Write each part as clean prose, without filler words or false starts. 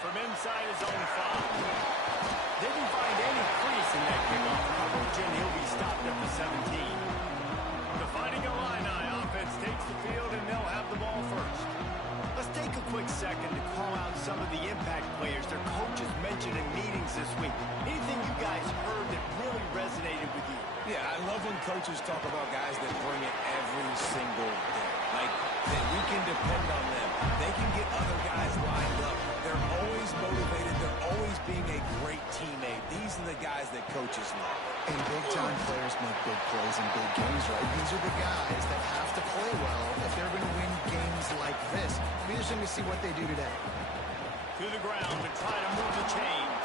from inside his own 5. Didn't find any crease in that kickoff coverage, and he'll be stopped at the 17. The Fighting Illini offense takes the field, and they'll have the ball first. Let's take a quick second to call out some of the impact players their coaches mentioned in meetings this week. Anything you guys heard that really resonated with you? Yeah, I love when coaches talk about guys that bring it every single day. Like, that we can depend on them. They can get other guys lined up. They're always motivated. They're always being a great teammate. These are the guys that coaches love. And big-time players make big plays in big games, right? These are the guys that have to play well if they're going to win games like this. It'll be interesting to see what they do today. To the ground to try to move the chains.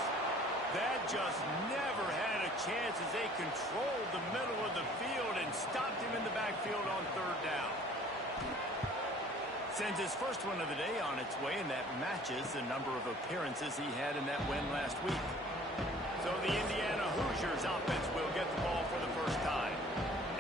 That just never had a chance as they controlled the middle of the field and stopped him in the backfield on 3rd down. Sends his first one of the day on its way, and that matches the number of appearances he had in that win last week. So the Indiana Hoosiers offense will get the ball for the first time.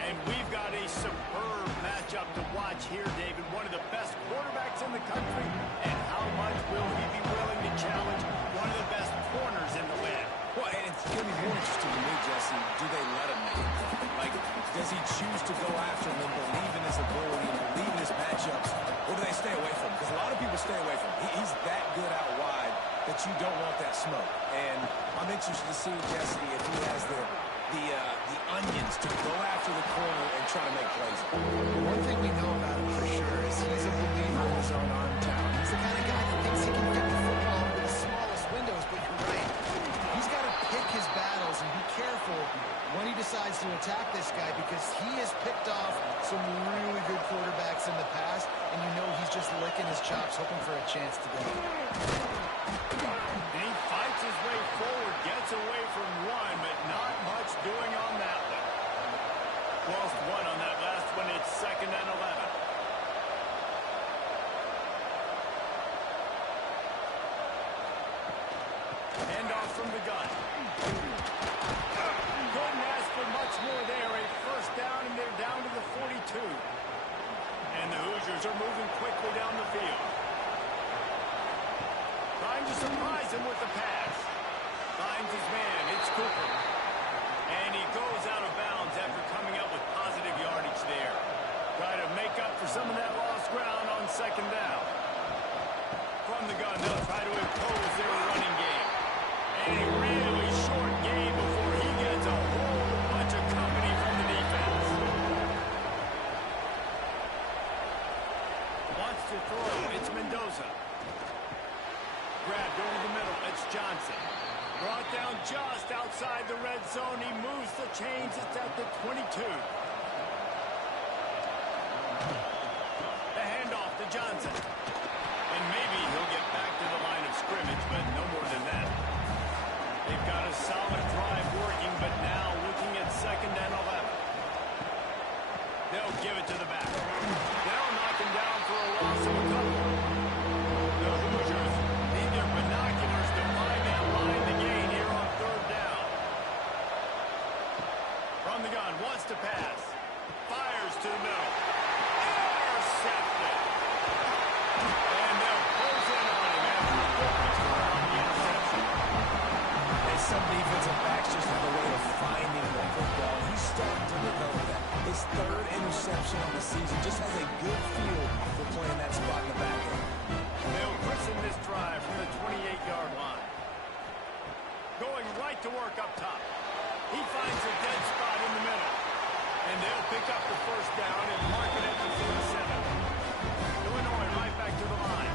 And we've got a superb matchup to watch here, David. One of the best quarterbacks in the country. And how much will he be willing to challenge one of the best corners in the land? Well, and it's going to be more interesting to me, Jesse. Do they let him make it? Like, does he choose to go after him and believe in his ability and believe in his matchups? Or do they stay away from him? Because a lot of people stay away from him. He's that good out wide that you don't want that smoke. And I'm interested to see, Jesse, if he has the onions to go after the corner and try to make plays. One thing we know about him for sure is he's a believer in his own arm talent. He's the kind of guy that thinks he can get the football into the smallest windows, but you're right. He's got to pick his battles and be careful when he decides to attack this guy, because he has picked off some really good quarterbacks in the past, and you know he's just licking his chops, hoping for a chance today. And he fights his way forward, gets away from one, but not much doing on that one. Lost one on that last one. It's 2nd and 11. Handoff from the gun. Couldn't ask for much more there. A first down, and they're down to the 42. And the Hoosiers are moving quickly down the field. Trying to surprise him with the pass. Finds his man. It's Cooper. And he goes out of bounds after coming up with positive yardage there. Try to make up for some of that lost ground on 2nd down. From the gun, they'll try to impose their running game. And a really short game before he gets a whole bunch of company from the defense. Wants to throw. It's Mendoza. Grabbed over the middle. It's Johnson. Brought down just outside the red zone. He moves the chains. It's at the 22. The handoff to Johnson. And maybe he'll get back to the line of scrimmage, but no more than that. They've got a solid drive working, but now looking at 2nd and 11. They'll give it to the back. They'll knock him down for a loss of a couple. The Hoosiers need their binoculars to find that line to gain here on 3rd down. From the gun, wants to pass. Fires to the middle. Intercepted. And they'll close in on him after a good return on the interception. And some defensive backs just have a way of finding the football. He's starting to develop that. His 3rd interception on the season, just has a good feel for playing that spot in the back end. They'll christen this drive from the 28-yard line. Going right to work up top. He finds a dead spot in the middle. And they'll pick up the first down and mark it at the 47. Illinois right back to the line.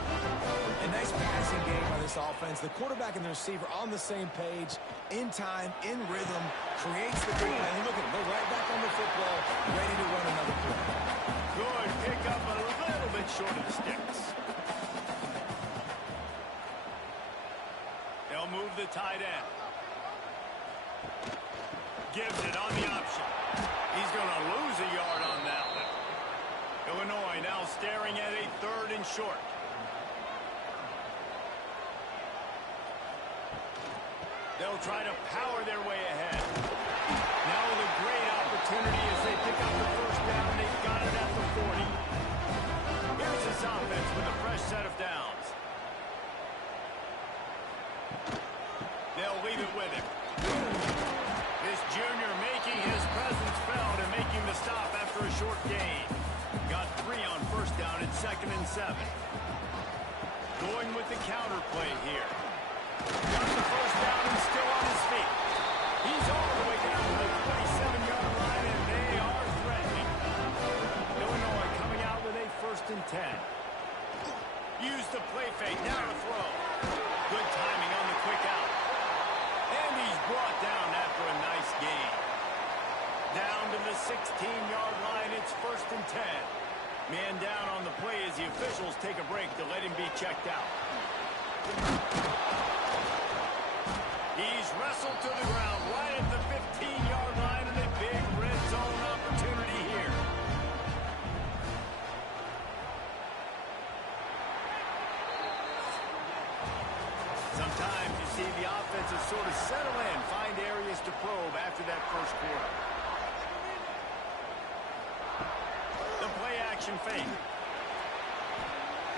A nice passing game by this offense. The quarterback and the receiver on the same page, in time, in rhythm, creates the big play. Look at him. They're right back on the football, ready to run another play. Good pick up, a little bit short of the sticks. They'll move the tight end. Gives it on the option. He's going to lose a yard on that one. Illinois now staring at a 3rd and short. They'll try to power their way ahead. Now with a great opportunity as they pick up the first down. They've got it at the 40. Here's this offense with a fresh set of downs. down. It's 2nd and 7. Going with the counter play here. Got the first down and still on his feet. He's all the way down to the 27-yard line, and they are threatening. Illinois coming out with a 1st and 10. Use the play fake. Now to throw. Good timing on the quick out. And he's brought down after a nice gain. Down to the 16-yard line. It's 1st and 10. Man down on the play as the officials take a break to let him be checked out. He's wrestled to the ground right at the 15-yard line, and a big red zone opportunity here. Sometimes you see the offenses sort of settle in, find areas to probe after that first quarter. The play action fake.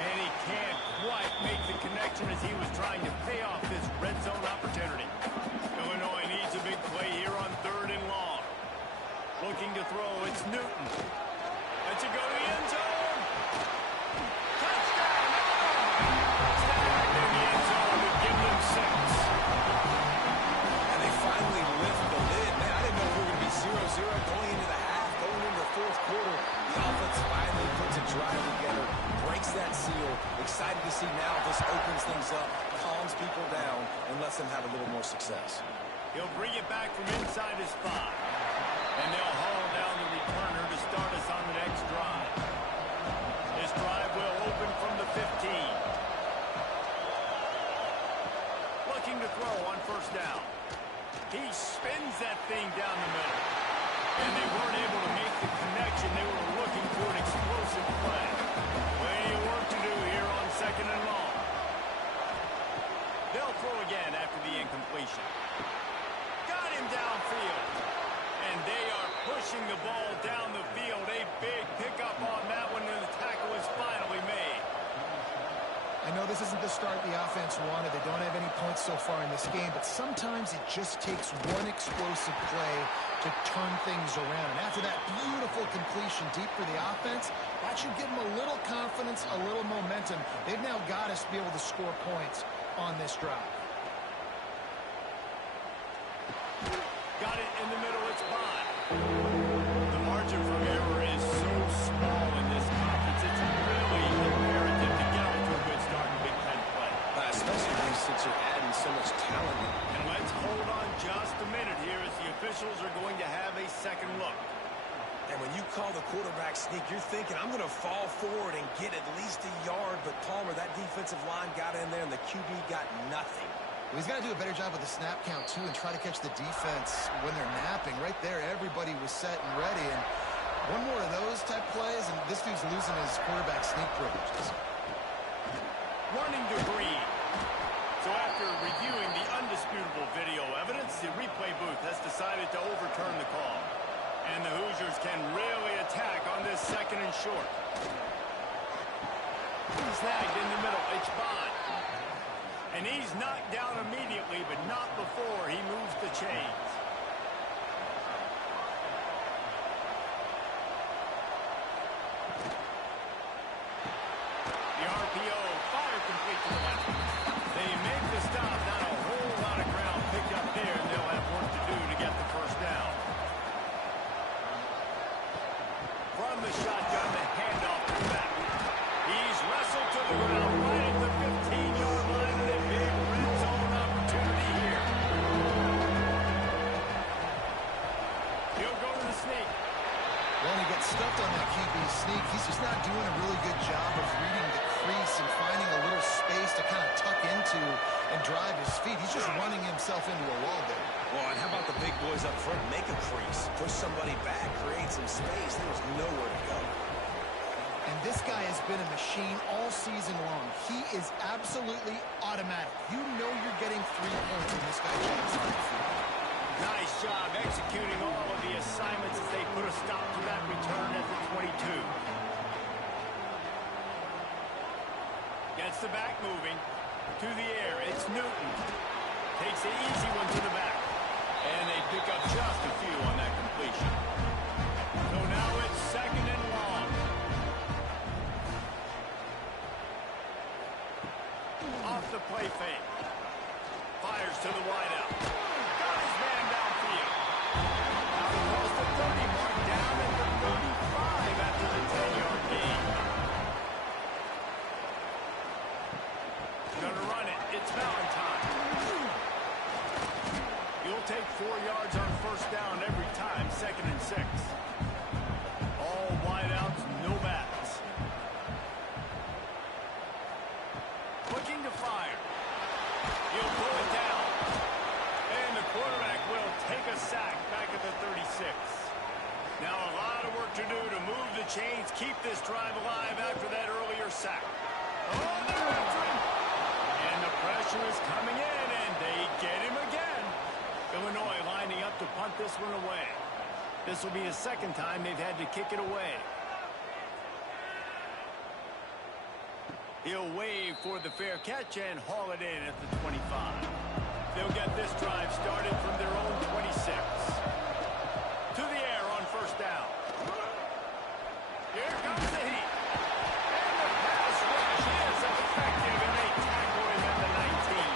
And he can't quite make the connection as he was trying to pay off this red zone opportunity. Illinois needs a big play here on 3rd and long. Looking to throw, it's Newton. Lets it go to the end zone. Touchdown! Stacked in the end zone to give them 6. And they finally lift the lid. Man, I didn't know we were going to be 0-0 going into the half, going into the 4th quarter. The offense finally puts a drive together, breaks that seal. Excited to see now this opens things up, calms people down, and lets them have a little more success. He'll bring it back from inside his 5. And they'll haul down the returner to start us on the next drive. This drive will open from the 15. Looking to throw on 1st down. He spins that thing down the middle. And they weren't able to make the connection. They were looking for an explosive play. Plenty of work to do here on 2nd and long. They'll throw again after the incompletion. Got him downfield. And they are pushing the ball down the field. A big pickup on that one, and the tackle is finally made. I know this isn't the start the offense wanted. They don't have any points so far in this game, but sometimes it just takes one explosive play to turn things around. And after that beautiful completion deep for the offense, that should give them a little confidence, a little momentum. They've now got us to be able to score points on this drive. Got it in the middle. It's Bond. The margin for error is so small in this conference. It's really imperative to get off to a good start in Big Ten play. Especially since you're adding so much talent. And let's hold on just a minute here as the officials are going to have a second look. And when you call the quarterback sneak, you're thinking, I'm going to fall forward and get at least a yard. But Palmer, that defensive line got in there, and the QB got nothing. Well, he's got to do a better job with the snap count, too, and try to catch the defense when they're napping. Right there, everybody was set and ready. And one more of those type plays, and this dude's losing his quarterback sneak privileges. Running to Green. So after reviewing the undisputable video evidence, the replay booth has decided to overturn the call. And the Hoosiers can really attack on this 2nd and short. Snagged in the middle. It's Bond. And he's knocked down immediately, but not before he moves the chains. The RPO, fire complete to the left. They make the stop. Not a whole lot of ground picked up there, and they'll have work to do to get the 1st down. From the shotgun, the handoff to the back. He's wrestled to the ground right at the 15-yard line, and a big red zone opportunity here. He'll go to the sneak. Well, he gets stuffed on that QB sneak. He's just not doing a really good job of reading the crease and finding a little space to kind of tuck into and drive his feet. He's just running himself into a wall there. Well, and how about the big boys up front? Make a crease, push somebody back, create some space. There was nowhere to go. And this guy has been a machine all season long. He is absolutely automatic. You know you're getting 3 points when this guy jumps on the field. Nice job executing all of the assignments as they put a stop to that return at the 22. Gets the back moving. To the air. It's Newton. Takes the easy one to the back. And they pick up just a few on that completion. So now it's 2nd and long. the play fake. Fires to the wideout. Got his man downfield. Out across the 30 mark, down at the 35 after the 10-yard gain. Gonna run it. It's Valentine. You'll take 4 yards on first down every time, 2nd and 6. All wideouts, no backs. Looking to fire. He'll pull it down. And the quarterback will take a sack back at the 36. Now a lot of work to do to move the chains, keep this drive alive after that earlier sack. Oh, they're after him. And the pressure is coming in, and they get him again. Illinois lining up to punt this one away. This will be the second time they've had to kick it away. He'll wave for the fair catch and haul it in at the 25. They'll get this drive started from their own 26. To the air on first down. Here comes the heat. And the pass rush is effective, and they tackle him at the 19.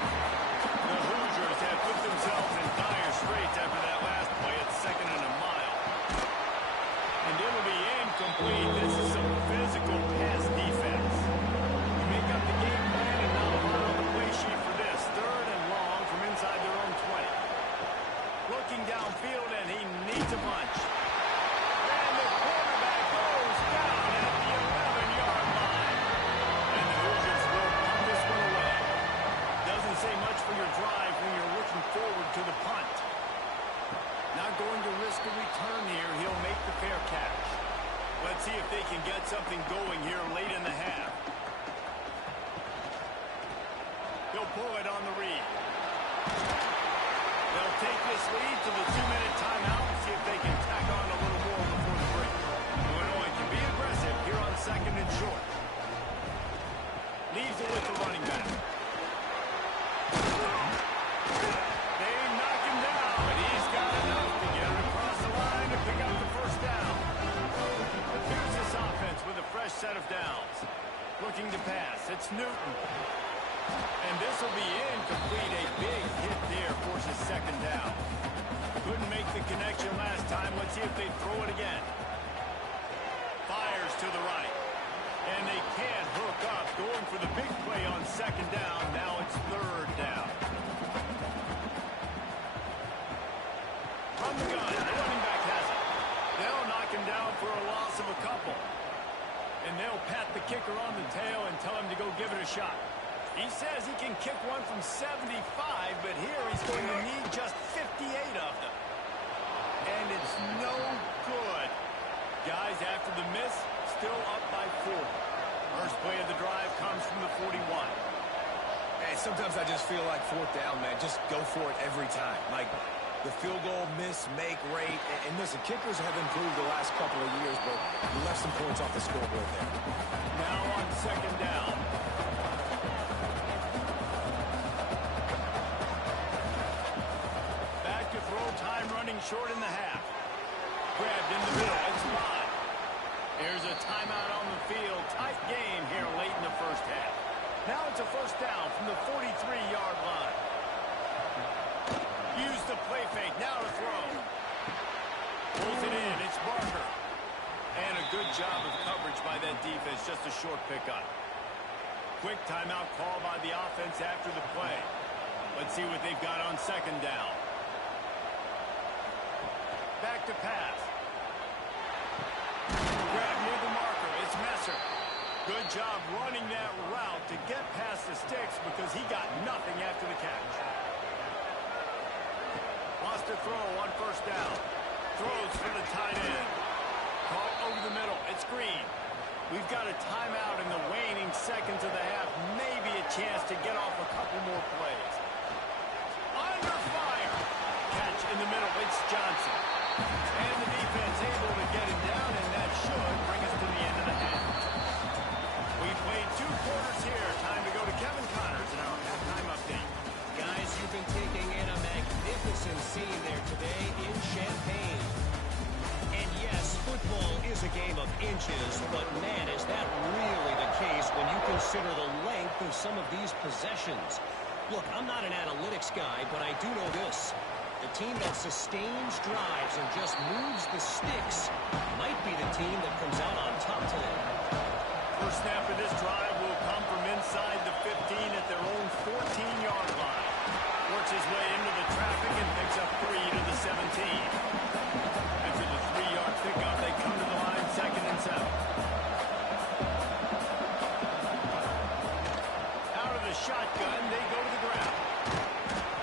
The Hoosiers have put themselves in dire straits after that last play at 2nd and a mile. And it'll be incomplete. This is some physical pass defense. You make up the game plan and not a lot on the play sheet for this. 3rd and long from inside their own 20. Looking downfield, and he needs a bunch. And the quarterback goes down at the 11-yard line. And the Hoosiers will punt this one away. Doesn't say much for your drive when you're looking forward to the punt. Not going to risk a return here. He'll make the fair catch. Let's see if they can get something going here late in the half. He'll pull it on the read. They'll take this lead to the 2-minute timeout and see if they can tack on a little more before the break. Illinois can be aggressive here on 2nd and short. Leaves it with the running back. They knock him down, but he's got enough to get it across the line to pick up the first down. Here's this offense with a fresh set of downs. Looking to pass. It's Newton. And this will be incomplete. A big hit there forces 2nd down. Couldn't make the connection last time. Let's see if they throw it again. Fires to the right. And they can't hook up. Going for the big play on 2nd down. Now it's 3rd down. From the gun, the running back has it. They'll knock him down for a loss of a couple. And they'll pat the kicker on the tail and tell him to go give it a shot. He says he can kick one from 75, but here he's going to need just 58 of them. And it's no good. Guys, after the miss, still up by 4. First play of the drive comes from the 41. Hey, sometimes I just feel like 4th down, man. Just go for it every time. Like, the field goal, miss, make rate. And listen, kickers have improved the last couple of years, but you left some points off the scoreboard there. Now on 2nd down. Back to throw time, running short in the half. Grabbed in the middle. It's Bond. Here's a timeout on the field. Tight game here late in the first half. Now it's a first down from the 43-yard line. Use the play fake. Now to throw. Pulls it in. It's Barker. And a good job of coverage by that defense. Just a short pickup. Quick timeout call by the offense after the play. Let's see what they've got on 2nd down. Back to pass. Grab near the marker. It's Messer. Good job running that route to get past the sticks because he got nothing after the catch. Wants to throw on first down. Throws for the tight end. Caught over the middle. It's Green. We've got a timeout in the waning seconds of the half. Maybe a chance to get off a couple more plays. Under fire. Catch in the middle. It's Johnson. And the defense able to get him down, and that should bring us to the end of the half. We played 2 quarters here. Time to go to Kevin Connors in our halftime update. Guys, you've been taking in a magnificent scene there today in Champaign. And yes, football is a game of inches, but man, is that really the case when you consider the length through some of these possessions. Look, I'm not an analytics guy, but I do know this. The team that sustains drives and just moves the sticks might be the team that comes out on top today. First snap of this drive will come from inside the 15 at their own 14-yard line. Works his way into the traffic and picks up 3 to the 17. After the 3-yard pickup, they come to the line 2nd and 7. Out of the shotgun, they go to the ground.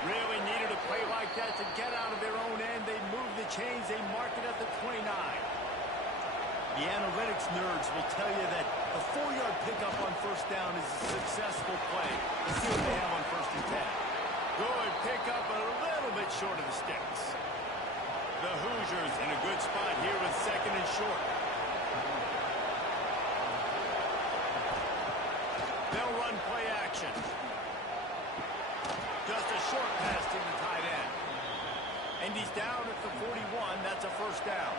Really needed a play like that to get out of their own end. They move the chains. They mark it at the 29. The analytics nerds will tell you that a 4-yard pickup on first down is a successful play. Let's see what they have on 1st and 10. Good pickup, a little bit short of the sticks. The Hoosiers in a good spot here with 2nd and short. They'll run play action. Just a short pass to the tight end. And he's down at the 41. That's a first down.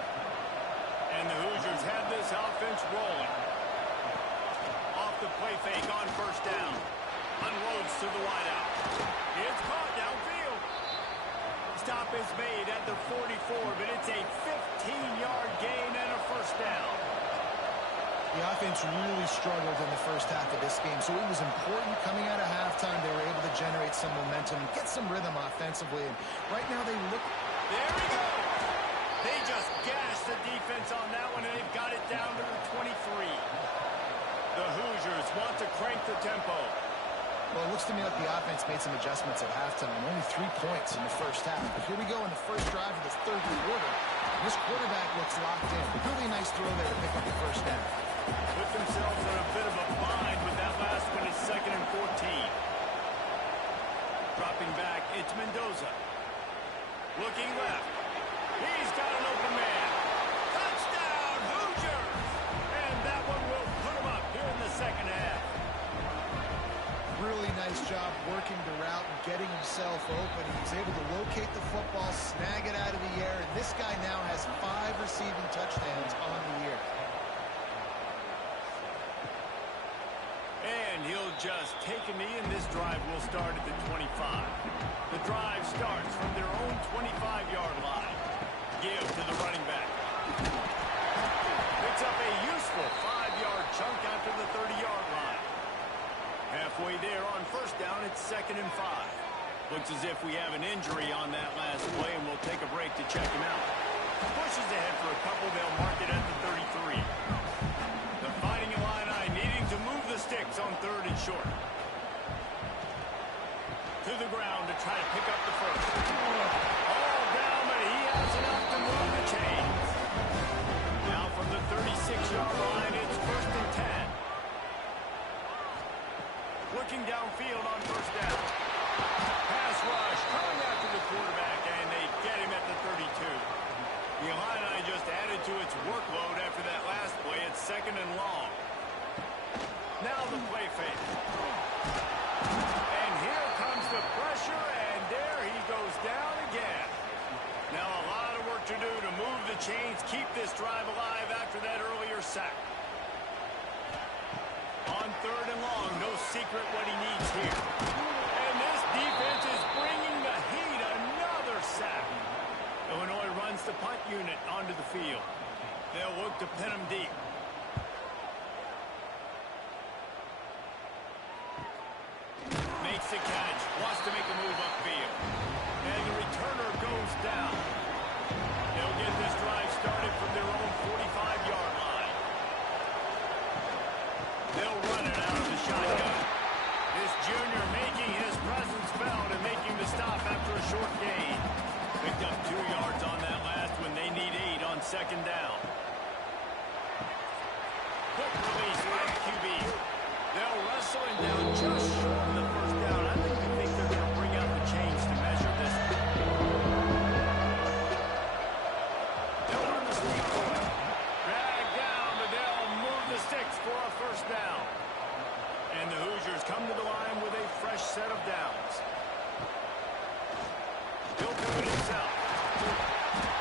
And the Hoosiers have this offense rolling. Off the play fake on first down. Unloads to the wideout. It's caught downfield. Stop is made at the 44, but it's a 15-yard gain and a first down. The offense really struggled in the first half of this game, so it was important coming out of halftime. They were able to generate some momentum and get some rhythm offensively. And right now they look... There we go. They just gashed the defense on that one, and they've got it down to the 23. The Hoosiers want to crank the tempo. Well, it looks to me like the offense made some adjustments at halftime. Only 3 points in the first half. But here we go in the first drive of this third quarter. This quarterback looks locked in. Really nice throw there to pick up the first down. Put themselves in a bit of a bind with that last one. It's 2nd and 14. Dropping back, it's Mendoza. Looking left. He's got an open man. Touchdown, Hoosiers! And that one will put him up here in the second half. Really nice job working the route and getting himself open. He's able to locate the football, snag it out of the air, and this guy now has 5 receiving touchdowns on the year. And he'll just take a knee, and this drive will start at the 25. The drive starts from their own 25-yard line. Give to the running back. Picks up a useful 5-yard chunk after the 30-yard line. Halfway there on first down, it's 2nd and 5. Looks as if we have an injury on that last play, and we'll take a break to check him out. Pushes ahead for a couple. They'll mark it at the 33. The Fighting Illini needing to move the sticks on 3rd and short. To the ground to try to pick up the first. All down, but he has enough to move the chains. Now from the 36-yard line, it's 1st and 10. Looking downfield on first down. Pass rush coming after the quarterback, and they get him at the 32. The Illini just added to its workload after that last play. It's 2nd and long. Now the play fake. And here comes the pressure, and there he goes down again. Now a lot of work to do to move the chains, keep this drive alive after that earlier sack. On 3rd and long, no secret what he needs here. And this defense is bringing the heat. Another sack. Illinois runs the punt unit onto the field. They'll look to pin him deep. Makes the catch. Wants to make a move upfield. And the returner goes down. They'll get this drive started from their own 45-yard line. They'll run it out of the shotgun. This junior making his presence felt and making the stop after a short gain. Picked up 2 yards on that last one. They need 8 on 2nd down. Quick release by the QB. They'll wrestle him down just short of the first down. I think they're going to bring out the chains to measure this. They'll run the sneak for it. Drag down, but they'll move the sticks for a first down. And the Hoosiers come to the line with a fresh set of downs. He'll do it himself.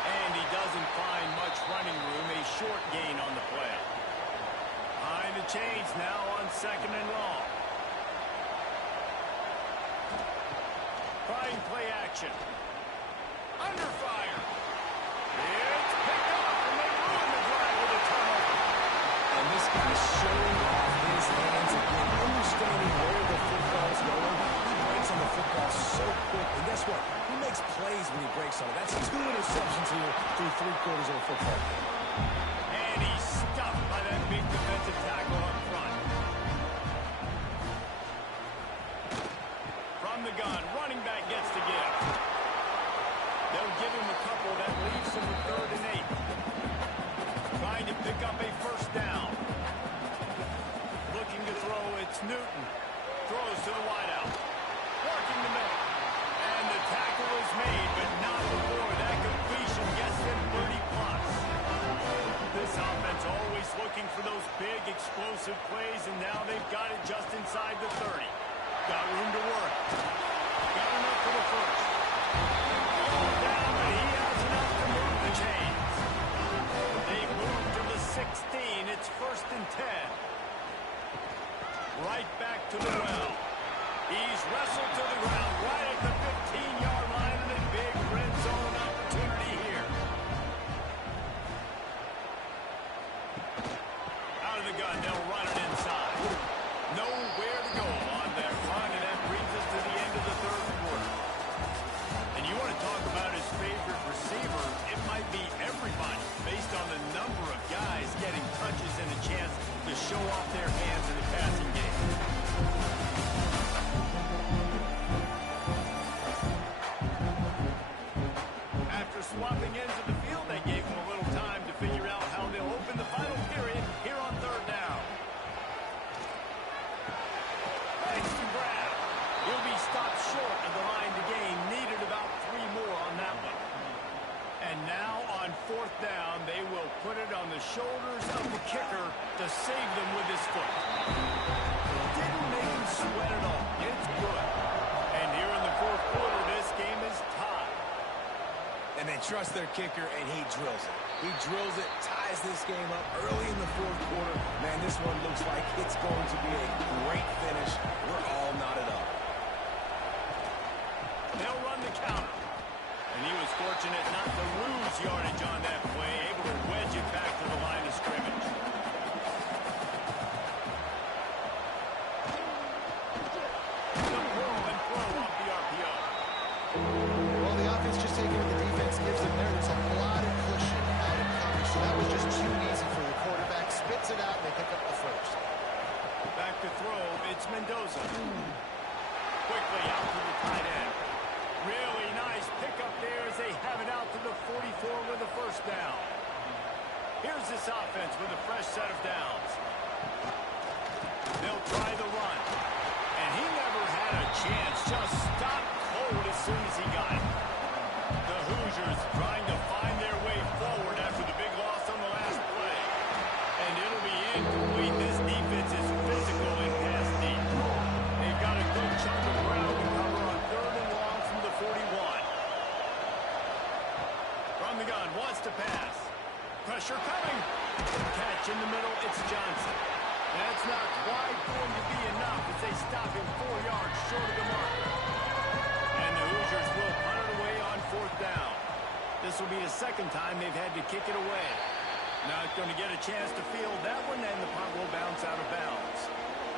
And he doesn't find much running room. A short gain on the play. Behind the chains now on 2nd and long. trying play action. Under fire. It's picked off, and they ruin the drive with a turnover. And this guy's showing off his hands again, understanding where the football's going. He breaks on the football so quick, and guess what? He makes plays when he breaks on it. That's 2 interceptions here through 3 quarters of a football game. And he's stuffed by that big defensive tackle up front. From the gun, running back gets the give. They'll give him a couple that leaves him with 3rd and 8. Trying to pick up a first down. Looking to throw, it's Newton. Throws to the wideout. Working the middle. And the tackle is made, but not before that completion gets them 30+. This offense always looking for those big, explosive plays, and now they've got it just inside the 30. Got room to work. Got enough for the first. All down, but he has enough to move the chains. They move to the 16. It's 1st and 10. Right back to the well. He's wrestled to the ground right at the 15-yard line, and a big red zone opportunity here. Out of the gun, they'll run it inside. Nowhere to go on that run, and that brings us to the end of the 3rd quarter. And you want to talk about his favorite receiver, it might be everybody, based on the number of guys getting touches and a chance to show off their hands in the passing game. After swapping ends of the field, they gave him a little time to figure out how they'll open the final period here on 3rd down. Thanks to Brad. He'll be stopped short of the line to gain. Needed about 3 more on that one. And now on 4th down, they will put it on the shoulders of the kicker to save them with his foot. Didn't make him sweat at all. It's good. And here in the 4th quarter, this game is tied. And they trust their kicker, and he drills it. He drills it, ties this game up early in the 4th quarter. Man, this one looks like it's going to be a great finish. We're all knotted up. They'll run the counter. And he was fortunate not to lose yardage on that play, able to wedge it back to the line of scrimmage. The pull and throw off the RPO. Well, the offense just taking what the defense gives them there. There's a lot of cushion out in coverage, so that was just too easy for the quarterback. Spits it out, and they pick up the first. Back to throw, it's Mendoza. Quickly out to the tight end. Really nice pickup there as they have it out to the 44 with the first down. Here's this offense with a fresh set of downs. They'll try the run. And he never had a chance. Just stopped cold as soon as he got it. The Hoosiers trying to find their way forward after the big loss on the last play. And it'll be incomplete. This defense is physical and pass deep. They've got a good chunk of ground to cover on 3rd and long from the 41. From the gun, wants to pass. Pressure coming. Catch in the middle, it's Johnson. That's not quite going to be enough as they stop him 4 yards short of the mark. And the Hoosiers will punt it away on 4th down. This will be the 2nd time they've had to kick it away. Not going to get a chance to field that one, and the punt will bounce out of bounds.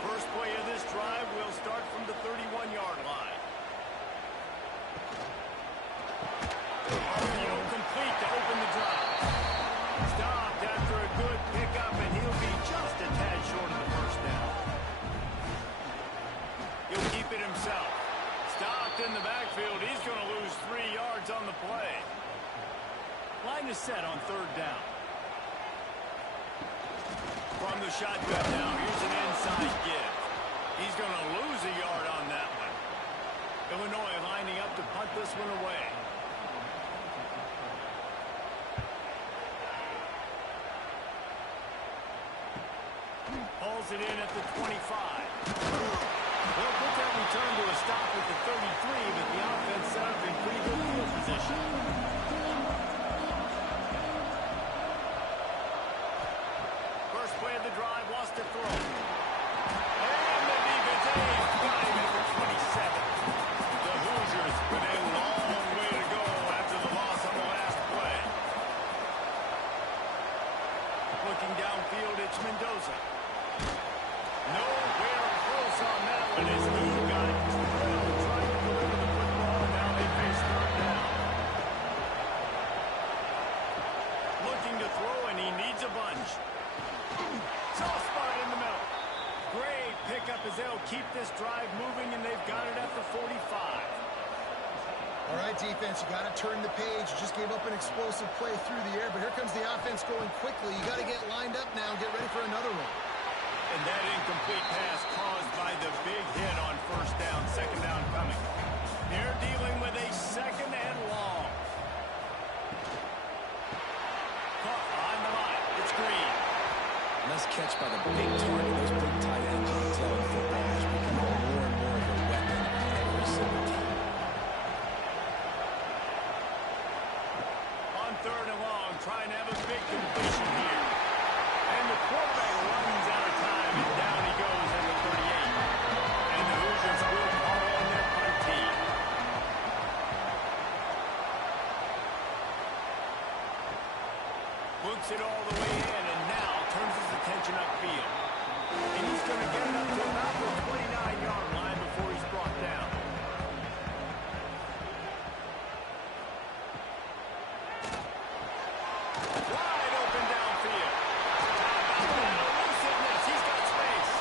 First play of this drive will start from the 31-yard line. RPO complete to open the drive. Stopped after a good pickup, and he'll be just a tad short of the first down. He'll keep it himself. Stopped in the backfield. He's going to lose 3 yards on the play. Line is set on 3rd down. From the shotgun now, here's an inside give. He's going to lose a yard on that one. Illinois lining up to punt this one away. Hauls it in at the 25. They'll put that return to a stop at the 33, but the offense set up in pretty good field position. First play of the drive, wants to throw. And the defense got him at the 27. The Hoosiers And as he got trying to deliver the football, now they face third down. Looking to throw, and he needs a bunch. Soft spot in the middle. Great pickup as they'll keep this drive moving, and they've got it at the 45. All right, defense, you got to turn the page. You just gave up an explosive play through the air, but here comes the offense going quickly. You got to get lined up now and get ready for another one. And that incomplete pass caused by the big hit on first down, second down coming. They're dealing with a second and long. Caught on the line. It's Green. Nice catch by the big target. Those big tight ends you can tell in football is becoming more and more of a weapon on every single team. On third and long, trying to have a big completion here. And the quarterback runs out of time, and down he goes at the 38. And the Hoosiers will call on their punt team. Books it all the way in, and now turns his attention upfield. And he's going to get it up to about the 29-yard line before he's brought down. Wide open downfield. How about that elusiveness? He's got space.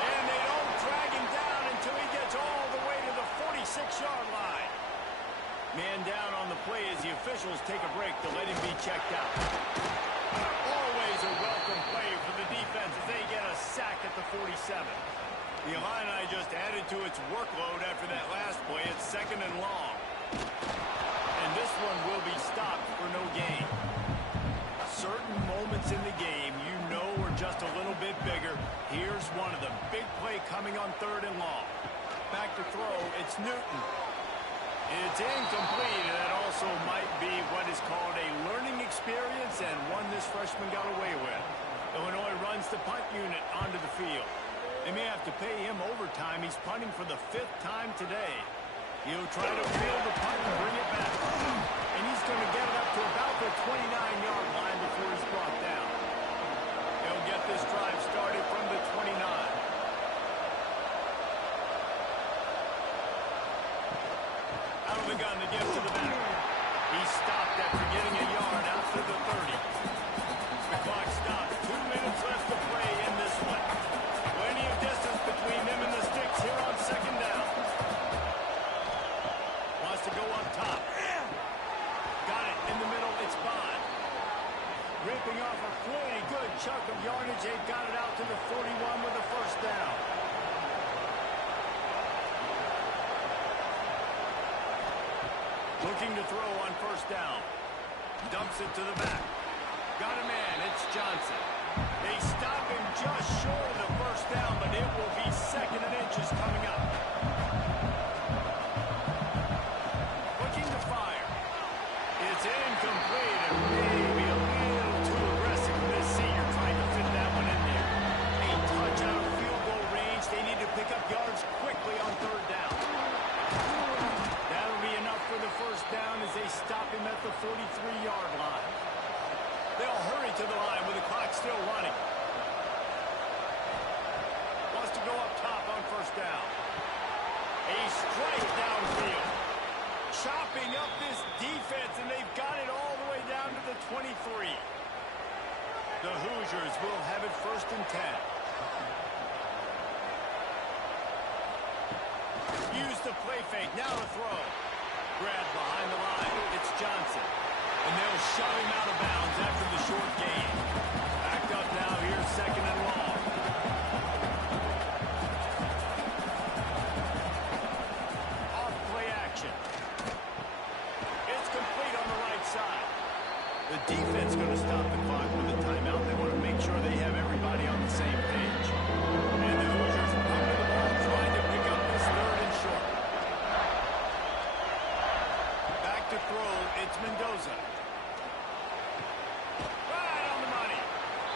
And they don't drag him down until he gets all the way to the 46-yard line. Man down on the play as the officials take a break to let him be checked out. Always a welcome play for the defense as they get a sack at the 47. The Illini just added to its workload after that last play. It's second and long. And this one will be stopped for no gain. Certain moments in the game you know are just a little bit bigger. Here's one of them. Big play coming on third and long. Back to throw. It's Newton. It's incomplete, and that also might be what is called a learning experience and one this freshman got away with. Illinois runs the punt unit onto the field. They may have to pay him overtime. He's punting for the 5th time today. He'll try to field the punt and bring it back. And he's going to get it up to about the 29-yard line before he's brought down. He'll get this drive started from the 29. Out of the gun to get to the back. He stopped after getting a yard out to the 30. The clock stops. 2 minutes left to play in this one. Plenty of distance between them and the sticks here on second down. Wants to go up top. Got it in the middle. It's Bond. Ripping off a pretty good chunk of yardage. They've got it out to the 41 with a first down. Looking to throw on first down. Dumps it to the back. Got a man. It's Johnson. They stop him just short of the first down, but it will be second and inches coming up. Looking to fire. It's incomplete and maybe a little too aggressive for this senior trying to fit that one in there. A touch out of field goal range. They need to pick up yards quickly on third down. That'll be enough for the first down as they stop him at the 43-yard line. They'll hurry to the line with the clock still running. Wants to go up top on first down. A strike downfield. Chopping up this defense, and they've got it all the way down to the 23. The Hoosiers will have it first and 10. Use the play fake. Now to throw. Grab behind the line. It's Johnson. And they'll shove him out of bounds after the short gain. Backed up now here, second and long. Off play action. It's complete on the right side. The defense going to stop the clock with a timeout. They want to make sure they have everybody on the same page. And the Hoosiers under the ball trying to pick up this third and short. Back to throw. It's Mendoza. Right on the money.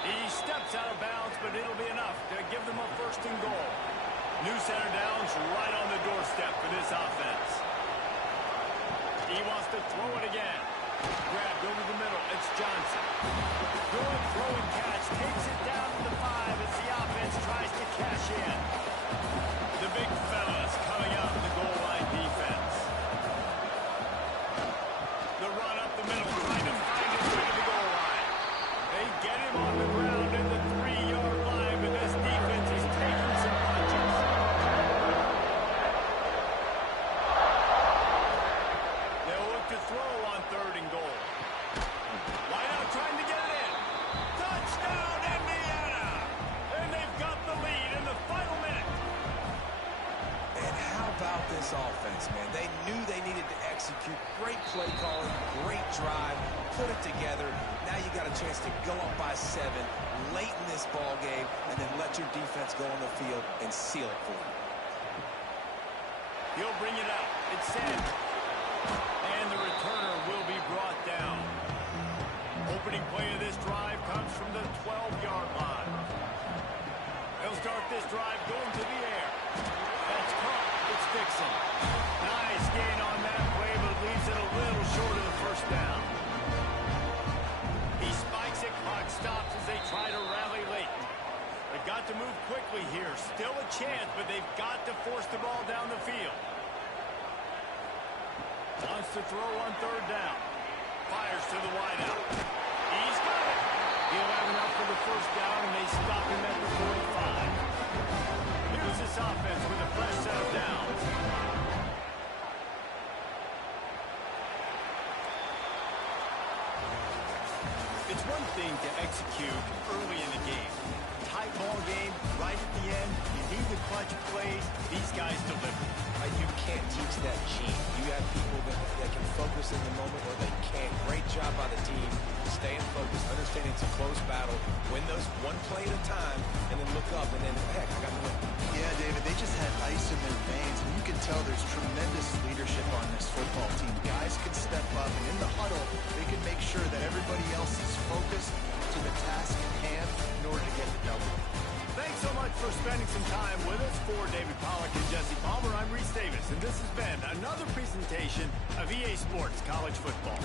He steps out of bounds, but it'll be enough to give them a first and goal. New center downs right on the doorstep for this offense. He wants to throw it again. Grabbed over the middle. It's Johnson. Good throw and catch. Takes it down to the 5 as the offense tries to cash in. this offense, man. They knew they needed to execute. Great play calling, great drive, put it together. Now you got a chance to go up by 7 late in this ball game and then let your defense go on the field and seal it for you. He'll bring it out. It's sent. And the returner will be brought down. Opening play of this drive comes from the 12-yard line. They'll start this drive going to the air. That's caught. It's Dixon. Nice gain on that play, but leaves it a little short of the first down. He spikes it. Clock stops as they try to rally late. They've got to move quickly here. Still a chance, but they've got to force the ball down the field. Wants to throw on third down. Fires to the wideout. He's got it. He'll have enough for the first down, and they stop him at the 45. Here's this offense with a fresh set of downs. It's one thing to execute early in the game. Tight ball game, right at the end. You need the clutch plays. These guys deliver. You can't teach that gene. You have people that can focus in the moment or they can't. Great job by the team. Staying focused, understanding it's a close battle. Win those one play at a time, and then look up, and then, heck, I got to win. Yeah, David, they just had ice in their veins, and you can tell there's tremendous leadership on this football team. Guys can step up, and in the huddle, they can make sure that everybody else is focused to the task at hand in order to get the double. Thanks so much for spending some time with us. For David Pollack and Jesse Palmer, I'm Reese Davis, and this has been another presentation of EA Sports College Football.